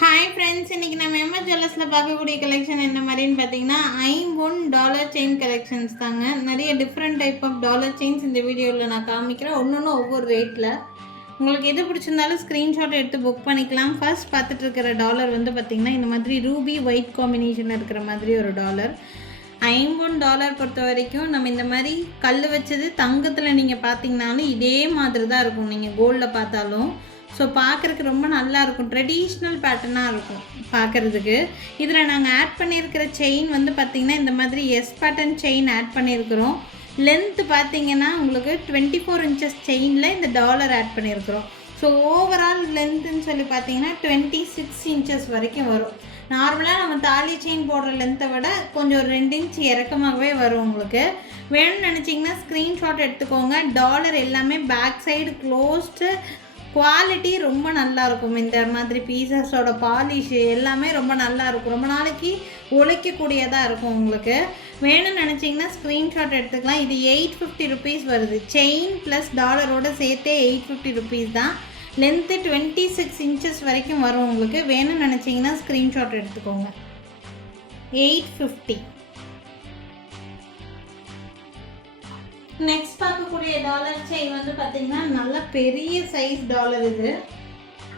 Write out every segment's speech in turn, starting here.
Hi friends இன்னைக்கு நம்ம MS ஜுவல்லர்ஸில் பார்க்கக்கூடிய கலெக்ஷன் என்ன மாதிரின்னு பார்த்தீங்கன்னா ஐம்பொன் டாலர் செயின் கலெக்ஷன்ஸ் தாங்க. நிறைய different type of dollar chains இந்த வீடியோவில் நான் காமிக்கிறேன். ஒன்று ஒன்று ஒவ்வொரு ரேட்டில் உங்களுக்கு எது பிடிச்சிருந்தாலும் ஸ்க்ரீன்ஷாட் எடுத்து புக் பண்ணிக்கலாம். ஃபர்ஸ்ட் பார்த்துட்டு இருக்கிற டாலர் வந்து பார்த்திங்கன்னா இந்த மாதிரி ரூபி ஒயிட் காம்பினேஷன் இருக்கிற மாதிரி ஒரு டாலர் ஐம்பொன் டாலர் பொறுத்த வரைக்கும் நம்ம இந்த மாதிரி கல் வச்சது தங்கத்தில் நீங்கள் பார்த்தீங்கனாலும் இதே மாதிரி தான் இருக்கும். நீங்கள் கோல்டில் பார்த்தாலும். ஸோ பார்க்குறக்கு ரொம்ப நல்லா இருக்கும் ட்ரெடிஷ்னல் பேட்டர்னாக இருக்கும் பார்க்குறதுக்கு. இதில் நாங்கள் ஆட் பண்ணியிருக்கிற செயின் வந்து பார்த்திங்கன்னா இந்த மாதிரி எஸ் பேட்டர்ன் செயின் ஆட் பண்ணியிருக்கிறோம். லென்த்து பார்த்தீங்கன்னா உங்களுக்கு டுவெண்ட்டி ஃபோர் இன்ச்சஸ் செயினில் இந்த டாலர் ஆட் பண்ணியிருக்கிறோம். ஸோ ஓவரால் லென்த்துன்னு சொல்லி பார்த்தீங்கன்னா டுவெண்ட்டி சிக்ஸ் இன்ச்சஸ் வரைக்கும் வரும். நார்மலாக நம்ம தாலி செயின் போடுற லென்த்தை விட கொஞ்சம் ஒரு ரெண்டு இன்ச் இறக்கமாகவே வரும் உங்களுக்கு. வேணும்னு நினச்சிங்கன்னா ஸ்க்ரீன்ஷாட் எடுத்துக்கோங்க. டாலர் எல்லாமே பேக் சைடு க்ளோஸ்டு குவாலிட்டி ரொம்ப நல்லா இருக்கும் இந்த மாதிரி பீசஸோட பாலிஷ் எல்லாமே ரொம்ப நல்லா இருக்கும் ரொம்ப நாளைக்கு உழைக்கக்கூடியதாக இருக்கும் உங்களுக்கு. வேணும்னு நினச்சிங்கன்னா ஸ்க்ரீன்ஷாட் எடுத்துக்கலாம். இது எயிட் ஃபிஃப்டி ருபீஸ் வருது. செயின் ப்ளஸ் டாலரோட சேர்த்தே எயிட் ஃபிஃப்டி ருபீஸ் தான். லென்த்து டுவெண்ட்டி சிக்ஸ் இன்ச்சஸ் வரைக்கும் வரும் உங்களுக்கு. வேணும்னு நினச்சிங்கன்னா ஸ்க்ரீன்ஷாட் எடுத்துக்கோங்க. எயிட் ஃபிஃப்டி நெக்ஸ்ட் பார்க்கக்கூடிய டாலர் செயின் வந்து பார்த்தீங்கன்னா நல்ல பெரிய சைஸ் டாலர் இது.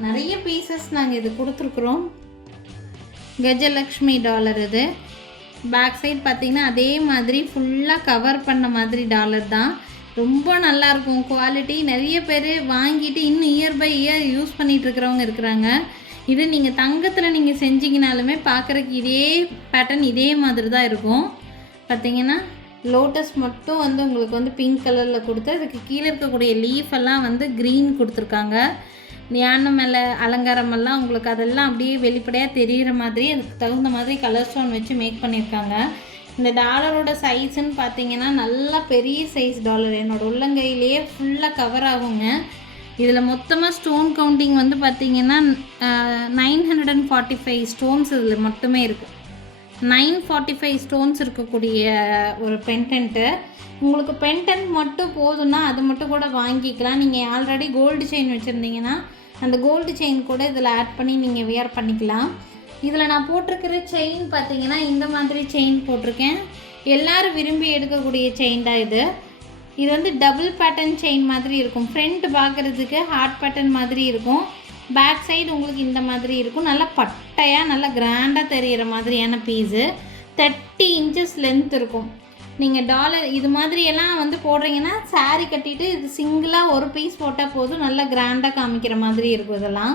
நிறைய பீசஸ் நாங்கள் இது கொடுத்துருக்குறோம். கஜலக்ஷ்மி டாலர் இது. பேக் சைட் பார்த்தீங்கன்னா அதே மாதிரி ஃபுல்லாக கவர் பண்ண மாதிரி டாலர் தான். ரொம்ப நல்லா இருக்கும். குவாலிட்டி நிறைய பேர் வாங்கிட்டு இன்னும் இயர் பை இயர் யூஸ் பண்ணிகிட்ருக்கிறவங்க இருக்கிறாங்க. இது நீங்கள் தங்கத்தில் நீங்கள் செஞ்சிங்கனாலுமே பார்க்குறக்கு இதே பேட்டர்ன் இதே மாதிரி தான் இருக்கும். பார்த்தீங்கன்னா லோட்டஸ் மட்டும் வந்து உங்களுக்கு வந்து பிங்க் கலரில் கொடுத்து அதுக்கு கீழே இருக்கக்கூடிய லீஃப் எல்லாம் வந்து க்ரீன் கொடுத்துருக்காங்க. ஞான மேலே அலங்காரமெல்லாம் உங்களுக்கு அதெல்லாம் அப்படியே வெளிப்படையாக தெரிகிற மாதிரி அதுக்கு தகுந்த மாதிரி கலர் ஸ்டோன் வச்சு மேக் பண்ணியிருக்காங்க. இந்த டாலரோட சைஸுன்னு பார்த்தீங்கன்னா நல்லா பெரிய சைஸ் டாலர் என்னோடய உள்ளங்கையிலேயே ஃபுல்லாக கவர் ஆகுங்க. இதில் மொத்தமாக ஸ்டோன் கவுண்டிங் வந்து பார்த்தீங்கன்னா nine hundred and forty five stones இதில் மட்டுமே இருக்குது நைன் ஃபார்ட்டி ஃபைவ் ஸ்டோன்ஸ் இருக்கக்கூடிய ஒரு பென்டென்ட்டு உங்களுக்கு பென்டென்ட் மட்டும் போதும்னா அது மட்டும் கூட வாங்கிக்கலாம். நீங்கள் ஆல்ரெடி கோல்டு செயின் வச்சுருந்தீங்கன்னா அந்த கோல்டு செயின் கூட இதில் ஆட் பண்ணி நீங்கள் வியர் பண்ணிக்கலாம். இதில் நான் போட்டிருக்கிற செயின் பார்த்தீங்கன்னா இந்த மாதிரி செயின் போட்டிருக்கேன். எல்லோரும் விரும்பி எடுக்கக்கூடிய செயின் தான் இது. இது வந்து டபுள் பேட்டர்ன் செயின் மாதிரி இருக்கும். ஃப்ரண்ட் பார்க்குறதுக்கு ஹார்ட் பேட்டர்ன் மாதிரி இருக்கும். பேக் சைடு உங்களுக்கு இந்த மாதிரி இருக்கும். நல்லா பட்டையாக நல்லா கிராண்டாக தெரிகிற மாதிரியான பீஸு தேர்ட்டி இன்ச்சஸ் லென்த் இருக்கும். நீங்கள் டாலர் இது மாதிரியெல்லாம் வந்து போடுறீங்கன்னா saree கட்டிட்டு இது சிங்கிளாக ஒரு பீஸ் போட்டால் போதும். நல்லா கிராண்டாக காமிக்கிற மாதிரி இருக்கும் இதெல்லாம்.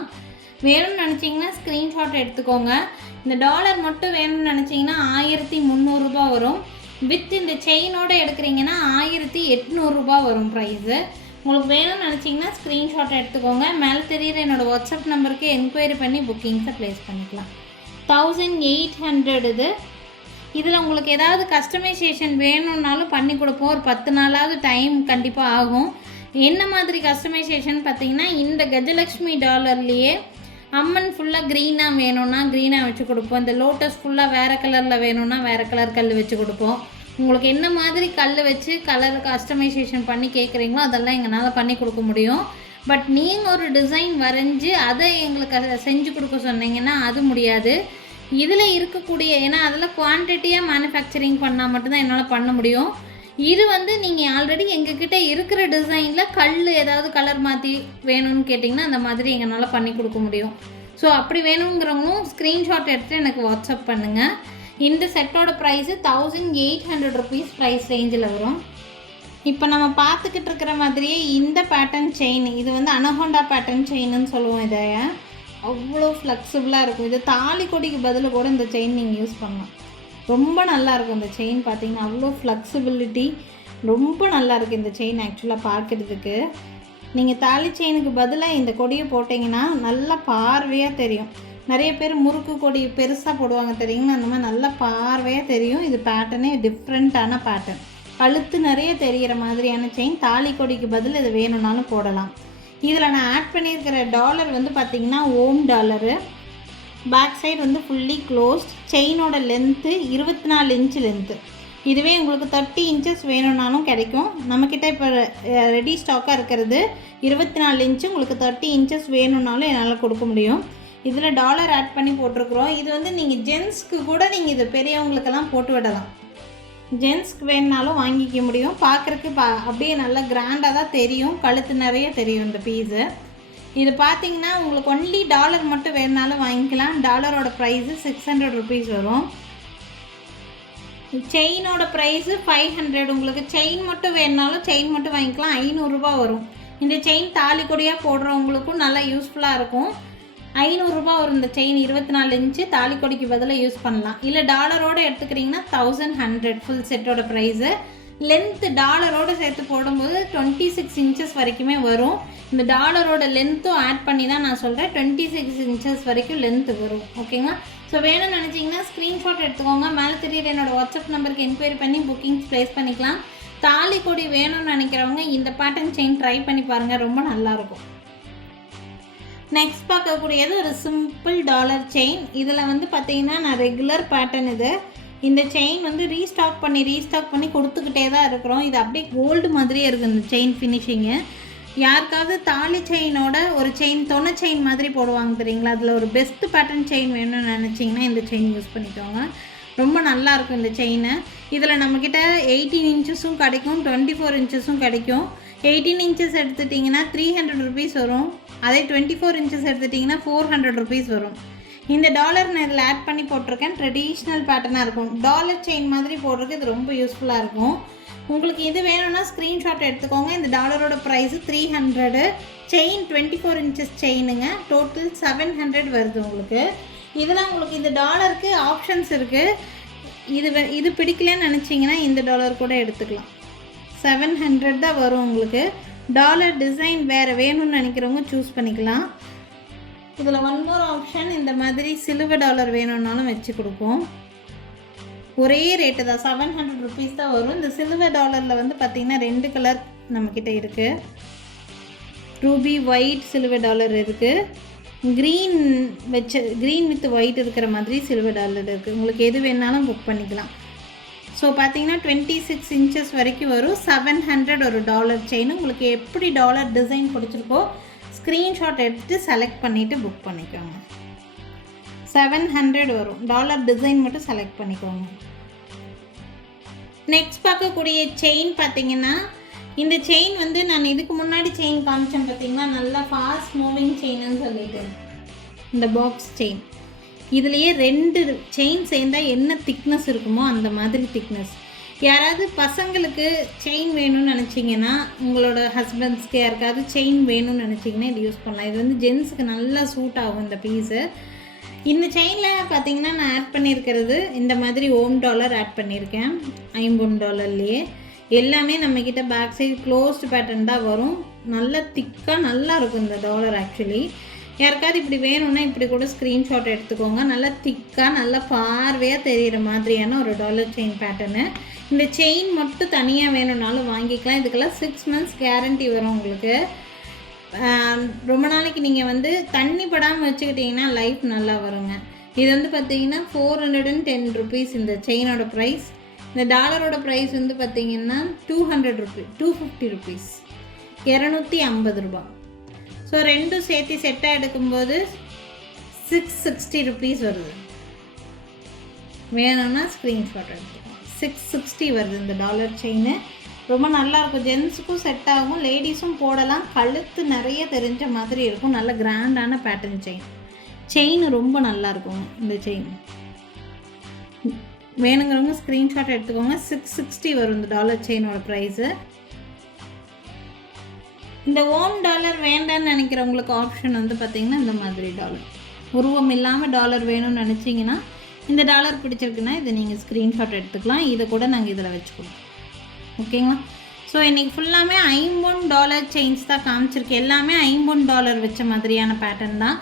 வேணும்னு நினச்சிங்கன்னா ஸ்க்ரீன்ஷாட் எடுத்துக்கோங்க. இந்த டாலர் மட்டும் வேணும்னு நினச்சிங்கன்னா ஆயிரத்தி முந்நூறுரூபா வரும். வித் இந்த செயினோடு எடுக்கிறீங்கன்னா ஆயிரத்தி எட்நூறுரூபா வரும் ப்ரைஸு உங்களுக்கு வேணும்னு நினச்சிங்கன்னா ஸ்க்ரீன்ஷாட் எடுத்துக்கோங்க. மேலே தெரிகிற என்னோடய வாட்ஸ்அப் நம்பருக்கு என்கொயரி பண்ணி புக்கிங்ஸை ப்ளேஸ் பண்ணிக்கலாம். தௌசண்ட் எயிட் ஹண்ட்ரட் இது. இதில் உங்களுக்கு ஏதாவது கஸ்டமைசேஷன் வேணும்னாலும் பண்ணி கொடுப்போம். ஒரு பத்து நாளாவது டைம் கண்டிப்பாக ஆகும். என்ன மாதிரி கஸ்டமைசேஷன் பார்த்தீங்கன்னா இந்த கஜலக்ஷ்மி டாலர்லேயே அம்மன் ஃபுல்லாக க்ரீனாக வேணும்னா க்ரீனாக வச்சு கொடுப்போம். இந்த லோட்டஸ் ஃபுல்லாக வேறு கலரில் வேணும்னா வேறு கலர் கல் வச்சு கொடுப்போம். உங்களுக்கு என்ன மாதிரி கல் வச்சு கலர் கஸ்டமைசேஷன் பண்ணி கேட்குறீங்களோ அதெல்லாம் எங்களால் பண்ணி கொடுக்க முடியும். பட் நீங்கள் ஒரு டிசைன் வரைஞ்சி அதை எங்களுக்கு அதை செஞ்சு கொடுக்க சொன்னீங்கன்னா அது முடியாது. இதில் இருக்கக்கூடிய ஏன்னா அதில் குவான்டிட்டியாக மேனுஃபேக்சரிங் பண்ணால் மட்டும்தான் என்னால் பண்ண முடியும். இது வந்து நீங்கள் ஆல்ரெடி எங்ககிட்ட இருக்கிற டிசைனில் கல் ஏதாவது கலர் மாற்றி வேணும்னு கேட்டிங்கன்னா அந்த மாதிரி எங்களால் பண்ணி கொடுக்க முடியும். ஸோ அப்படி வேணுங்கிறவங்களும் ஸ்க்ரீன்ஷாட் எடுத்து எனக்கு வாட்ஸ்அப் பண்ணுங்கள் இந்த செட்டோட price thousand eight hundred rupees price ரேஞ்சில் வரும். இப்போ நம்ம பார்த்துக்கிட்டு இருக்கிற மாதிரியே இந்த பேட்டர்ன் செயின் இது வந்து அனகோண்டா பேட்டர்ன் செயின்னு சொல்லுவோம் இதை. அவ்வளோ ஃப்ளெக்சிபிளாக இருக்கும். இது தாலி கொடிக்கு பதில் கூட இந்த செயின் நீங்கள் யூஸ் பண்ணலாம். ரொம்ப நல்லா இருக்கும் இந்த செயின் பார்த்தீங்கன்னா. அவ்வளோ ஃப்ளெக்சிபிலிட்டி ரொம்ப நல்லாயிருக்கு இந்த செயின் ஆக்சுவலாக பார்க்குறதுக்கு. நீங்கள் தாலி செயினுக்கு பதிலாக இந்த கொடியை போட்டிங்கன்னா நல்லா பார்வையாக தெரியும். நிறைய பேர் முறுக்கு கொடி பெருசாக போடுவாங்க தெரியுங்களா? அந்த மாதிரி நல்லா பார்வையாக தெரியும். இது பேட்டர்னே டிஃப்ரெண்ட்டான பேட்டர்ன் கழுத்து நிறைய தெரிகிற மாதிரியான செயின் தாலி கொடிக்கு பதில் இது வேணும்னாலும் போடலாம். இதில் நான் ஆட் பண்ணியிருக்கிற டாலர் வந்து பார்த்திங்கன்னா ஓம் டாலரு பேக் சைடு வந்து ஃபுல்லி க்ளோஸ்ட் செயினோட லென்த்து இருபத்தி நாலு இன்ச்சு லென்த்து இதுவே உங்களுக்கு தேர்ட்டி இன்ச்சஸ் வேணும்னாலும் கிடைக்கும். நம்மக்கிட்ட இப்போ ரெடி ஸ்டாக்காக இருக்கிறது இருபத்தி நாலு இன்ச்சு உங்களுக்கு தேர்ட்டி இன்ச்சஸ் வேணும்னாலும் என்னால் கொடுக்க முடியும். இதில் டாலர் ஆட் பண்ணி போட்டிருக்குறோம். இது வந்து நீங்கள் ஜென்ஸ்க்கு கூட நீங்கள் இது பெரியவங்களுக்கெல்லாம் போட்டு விடலாம். ஜென்ஸ்க்கு வேணுனாலும் வாங்கிக்க முடியும். பார்க்குறக்கு பா அப்படியே நல்லா கிராண்டாக தான் தெரியும். கழுத்து நிறைய தெரியும் இந்த பீஸு இது பார்த்தீங்கன்னா உங்களுக்கு ஒன்லி டாலர் மட்டும் வேணுனாலும் வாங்கிக்கலாம். டாலரோட ப்ரைஸு சிக்ஸ் ஹண்ட்ரட் ருபீஸ் வரும். செயினோட ப்ரைஸு ஃபைவ் ஹண்ட்ரட் உங்களுக்கு செயின் மட்டும் வேணுனாலும் செயின் மட்டும் வாங்கிக்கலாம். ஐநூறுரூபா வரும். இந்த செயின் தாலி கொடியாக போடுறவங்களுக்கும் நல்லா யூஸ்ஃபுல்லாக இருக்கும். ஐநூறுரூபா வரும் இந்த செயின் இருபத்தி நாலு இன்ச்சு தாலி கொடிக்கு பதிலாக யூஸ் பண்ணலாம். இல்லை டாலரோடு எடுத்துக்கிறீங்கன்னா தௌசண்ட் ஹண்ட்ரட் ஃபுல் செட்டோட ப்ரைஸு லென்த்து டாலரோடு சேர்த்து போடும்போது டுவெண்ட்டி சிக்ஸ் இன்ச்சஸ் வரைக்குமே வரும். இந்த டாலரோட லென்த்தும் ஆட் பண்ணி தான் நான் சொல்கிறேன் டுவெண்ட்டி சிக்ஸ் இன்ச்சஸ் வரைக்கும் லென்த்து வரும். ஓகேங்களா ஸோ வேணும்னு நினச்சிங்கன்னா ஸ்க்ரீன்ஷாட் எடுத்துக்கோங்க. மேலே தெரியுற என்னோடய வாட்ஸ்அப் நம்பருக்கு என்கொயரி பண்ணி புக்கிங்ஸ் ப்ளேஸ் பண்ணிக்கலாம். தாலி கொடி வேணும்னு நினைக்கிறவங்க இந்த பேட்டர்ன் செயின் ட்ரை பண்ணி பாருங்கள் ரொம்ப நல்லாயிருக்கும் நெக்ஸ்ட் பார்க்கக்கூடியது ஒரு சிம்பிள் டாலர் செயின் இதில் வந்து பார்த்தீங்கன்னா நான் ரெகுலர் பேட்டர்ன் இது. இந்த செயின் வந்து ரீஸ்டாக் பண்ணி ரீஸ்டாக் பண்ணி கொடுத்துக்கிட்டே தான் இருக்கிறோம். இது அப்படியே கோல்டு மாதிரியே இருக்குது இந்த செயின் ஃபினிஷிங்கு யாருக்காவது தாலி செயினோட ஒரு செயின் தொண்ணை செயின் மாதிரி போடுவாங்க தெரியுங்களா? அதில் ஒரு பெஸ்ட் பேட்டர்ன் செயின் வேணும்னு நினச்சிங்கன்னா இந்த செயின் யூஸ் பண்ணிக்கோங்க. ரொம்ப நல்லா இருக்கும் இந்த செயினை இதில் நம்மக்கிட்ட எயிட்டீன் இன்ச்சஸும் கிடைக்கும் டுவெண்ட்டி ஃபோர் இன்ச்சஸும் கிடைக்கும். எயிட்டீன் இன்ச்சஸ் எடுத்துட்டிங்கன்னா த்ரீ ஹண்ட்ரட் ருபீஸ் வரும். அதே டுவெண்ட்டி ஃபோர் இன்ச்சஸ் எடுத்துட்டிங்கன்னா ஃபோர் ஹண்ட்ரட் ருபீஸ் வரும். இந்த டாலர் நான் இதில் ஆட் பண்ணி போட்டிருக்கேன். ட்ரெடிஷ்னல் பேட்டர்னாக இருக்கும். டாலர் செயின் மாதிரி போடுறதுக்கு இது ரொம்ப யூஸ்ஃபுல்லாக இருக்கும். உங்களுக்கு இது வேணும்னா ஸ்க்ரீன்ஷாட் எடுத்துக்கோங்க. இந்த டாலரோட price three hundred chain twenty four inches செயினுங்க total seven hundred வருது உங்களுக்கு. இதில் உங்களுக்கு இந்த டாலருக்கு ஆப்ஷன்ஸ் இருக்குது இது வே- இது பிடிக்கலன்னு நினச்சிங்கன்னா இந்த டாலர் கூட எடுத்துக்கலாம். செவன் ஹண்ட்ரட் தான் வரும் உங்களுக்கு. டாலர் டிசைன் வேறு வேணும்னு நினைக்கிறவங்க சூஸ் பண்ணிக்கலாம். இதில் ஒன் மோர் ஆப்ஷன் இந்த மாதிரி சிலுவை டாலர் வேணும்னாலும் வச்சு கொடுப்போம். ஒரே ரேட்டு தான் செவன் ஹண்ட்ரட் ருபீஸ் தான் வரும். இந்த சிலுவை டாலரில் வந்து பார்த்திங்கன்னா ரெண்டு கலர் நம்மக்கிட்ட இருக்குது ரூபி ஒயிட் சிலுவை டாலர் இருக்குது க்ரீன் வச்ச க்ரீன் வித் ஒயிட் இருக்கிற மாதிரி சிலுவை டாலர் இருக்குது உங்களுக்கு எது வேணாலும் புக் பண்ணிக்கலாம். ஸோ பார்த்தீங்கன்னா டுவெண்ட்டி சிக்ஸ் இன்ச்சஸ் வரைக்கும் வரும். செவன் ஹண்ட்ரட் ஒரு டாலர் செயின் உங்களுக்கு எப்படி டாலர் டிசைன் பிடிச்சிருக்கோ ஸ்க்ரீன்ஷாட் எடுத்து செலக்ட் பண்ணிவிட்டு புக் பண்ணிக்கோங்க. செவன் ஹண்ட்ரட் வரும். டாலர் டிசைன் மட்டும் செலக்ட் பண்ணிக்கோங்க. நெக்ஸ்ட் பார்க்கக்கூடிய செயின் பார்த்தீங்கன்னா இந்த செயின் வந்து நான் இதுக்கு முன்னாடி செயின் காமிச்சேன் பார்த்தீங்கன்னா நல்லா ஃபாஸ்ட் மூவிங் செயின்னு சொல்லிட்டு. இந்த பாக்ஸ் செயின் இதுலேயே ரெண்டு செயின் சேர்ந்தால் என்ன திக்னஸ் இருக்குமோ அந்த மாதிரி திக்னஸ் யாராவது பசங்களுக்கு செயின் வேணும்னு நினச்சிங்கன்னா உங்களோட ஹஸ்பண்ட்ஸ்க்கு யாருக்காவது செயின் வேணும்னு நினச்சிங்கன்னா இது யூஸ் பண்ணலாம். இது வந்து ஜென்ஸுக்கு நல்லா சூட் ஆகும் இந்த பீஸு இந்த செயினில் பார்த்தீங்கன்னா நான் ஆட் பண்ணியிருக்கிறது இந்த மாதிரி ஓம் டாலர் ஆட் பண்ணியிருக்கேன் ஐம்பொன் டாலர்லேயே. எல்லாமே நம்மக்கிட்ட பேக் சைடு க்ளோஸ்டு பேட்டர்ன் தான் வரும். நல்ல திக்காக நல்லா இருக்கும் இந்த டாலர் ஆக்சுவலி யாருக்காவது இப்படி வேணும்னா இப்படி கூட ஸ்க்ரீன்ஷாட் எடுத்துக்கோங்க. நல்லா திக்காக நல்லா பார்வையாக தெரிகிற மாதிரியான ஒரு டாலர் செயின் பேட்டர்னு இந்த செயின் மட்டும் தனியாக வேணும்னாலும் வாங்கிக்கலாம். இதுக்கெல்லாம் சிக்ஸ் மந்த்ஸ் கேரண்டி வரும் உங்களுக்கு. ரொம்ப நாளைக்கு நீங்கள் வந்து தண்ணி படாமல் வச்சுக்கிட்டிங்கன்னா லைஃப் நல்லா வருங்க. இது வந்து பார்த்தீங்கன்னா four hundred and ten rupees இந்த செயினோட ப்ரைஸ் இந்த டாலரோட ப்ரைஸ் வந்து பார்த்தீங்கன்னா two hundred rupee two fifty rupees இரநூத்தி ஐம்பது ரூபா ஸோ ரெண்டும் சேர்த்து செட்டாக எடுக்கும்போது சிக்ஸ் சிக்ஸ்டி ருபீஸ் வருது. வேணும்னா ஸ்க்ரீன்ஷாட் எடுத்துக்கோங்க சிக்ஸ் சிக்ஸ்டி வருது இந்த டாலர் செயின் ரொம்ப நல்லாயிருக்கும் ஜென்ஸுக்கும் செட் ஆகும். லேடிஸும் போடலாம். கழுத்து நிறைய தெரிஞ்ச மாதிரி இருக்கும். நல்ல கிராண்டான பேட்டர்ன் செயின் செயின் ரொம்ப நல்லா இருக்கும் இந்த செயின் வேணுங்கிறவங்க ஸ்க்ரீன்ஷாட் எடுத்துக்கோங்க. சிக்ஸ் சிக்ஸ்டி வரும் இந்த டாலர் செயினோட ப்ரைஸு இந்த ஓம் டாலர் வேண்டாம்னு நினைக்கிறவங்களுக்கு ஆப்ஷன் வந்து பார்த்தீங்கன்னா இந்த மாதிரி டாலர் உருவம் இல்லாமல் டாலர் வேணும்னு நினச்சிங்கன்னா இந்த டாலர் பிடிச்சிருக்குன்னா இதை நீங்கள் ஸ்க்ரீன்ஷாட் எடுத்துக்கலாம். இதை கூட நாங்கள் இதில் வச்சுக்கோம். ஓகேங்களா? ஸோ இன்றைக்கி ஃபுல்லாமே ஐம்பொன் டாலர் செயின்ஸ் தான் காமிச்சிருக்கு. எல்லாமே ஐம்பொன் டாலர் வச்ச மாதிரியான பேட்டர்ன் தான்.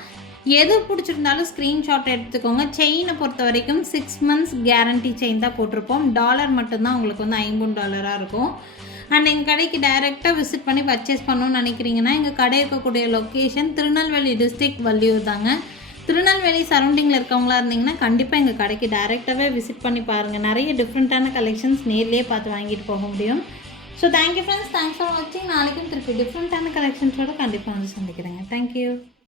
எது பிடிச்சிருந்தாலும் ஸ்க்ரீன்ஷாட் எடுத்துக்கோங்க. செயினை பொறுத்த வரைக்கும் சிக்ஸ் மந்த்ஸ் கேரண்டி செயின் தான் போட்டிருப்போம். டாலர் மட்டும்தான் உங்களுக்கு வந்து ஐம்பொன் டாலராக இருக்கும். அண்ட் எங்கள் கடைக்கு டைரெக்டாக விசிட் பண்ணி பர்ச்சேஸ் பண்ணணும்னு நினைக்கிறீங்கன்னா எங்கள் கடை இருக்கக்கூடிய லொக்கேஷன் திருநெல்வேலி டிஸ்ட்ரிக்ட் வள்ளியூர் தாங்க. திருநெல்வேலி சரௌண்டிங்கில் இருக்கவங்களா இருந்தீங்கன்னா கண்டிப்பாக எங்கள் கடைக்கு டைரெக்டாகவே விசிட் பண்ணி பாருங்கள் நிறைய டிஃப்ரெண்ட்டான கலெக்ஷன்ஸ் நேர்லேயே பார்த்து வாங்கிட்டு போக முடியும். So thank you friends thanks for வாட்சிங் நாளைக்கும் திருப்பி டிஃப்ரெண்ட்டான கலெக்ஷன்ஸோட கண்டிப்பாக வந்து சந்திக்கிறேங்க. தேங்க்யூ